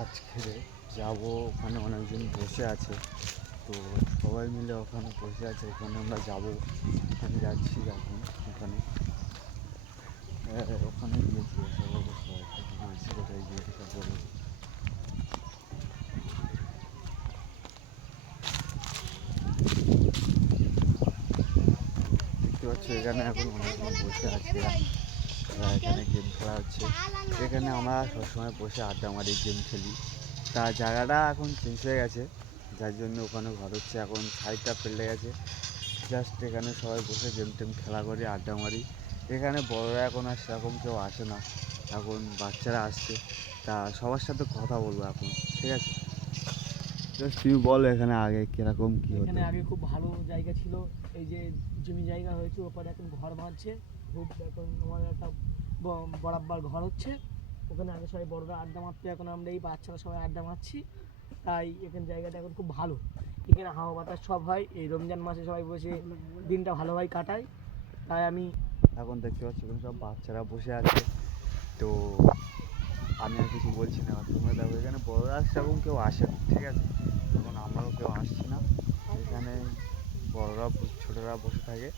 আজকে যাব, ওখানে অনেকজন বসে আছে, তো সবাই মিলে ওখানে বসে আছে, ওখানে আমরা যাবো। ওখানে যাচ্ছি এখন। ওখানে ওখানে গিয়েছি, সবাই ওখানে আছে, কোথায় গিয়েছি সব বলবো। দেখতে পাচ্ছ এখানে এখন অনেকজন বসে আছে, এখানে গেম খেলা হচ্ছে। এখানে আমরা সবসময় বসে আড্ডা মারি, গেম খেলি। তা জায়গাটা এখন চেঞ্জ হয়ে গেছে, যার জন্য ওখানে ঘর হচ্ছে, এখন সাইডটা ফেলে গেছে। জাস্ট এখানে সবাই বসে গেম টেম খেলা করি, আড্ডা মারি। এখানে বড়রা এখন আর সেরকম কেউ আসে না, এখন বাচ্চারা আসছে। তা সবার সাথে কথা বলবো এখন, ঠিক আছে? জাস্ট তুমি বলো এখানে আগে কীরকম কী হতো। এখানে আগে খুব ভালো জায়গা ছিল, এই যে জমি জায়গা হয়েছে, ওপারে এখন ঘর বাঁধছে। খুব এখন আমাদের একটা বরাবর ঘর হচ্ছে, ওখানে আগে সবাই বড়রা আড্ডা মারতো, এখন আমরা এই বাচ্চারা সবাই আড্ডা মারছি। তাই এখানে জায়গাটা এখন খুব ভালো, এখানে হাওয়া বাতাস সব হয়। এই রমজান মাসে সবাই বসে দিনটা ভালোভাবে কাটায়। তাই আমি এখন দেখতে পাচ্ছি এখানে সব বাচ্চারা বসে আছে, তো আমি আর কিছু বলছি না। তোমরা দেখো এখানে বড়রা সেরকম কেউ আসে না, ঠিক আছে? এখন আমরাও কেউ আসছি না, এখানে বড়রা ছোটরা বসে থাকে।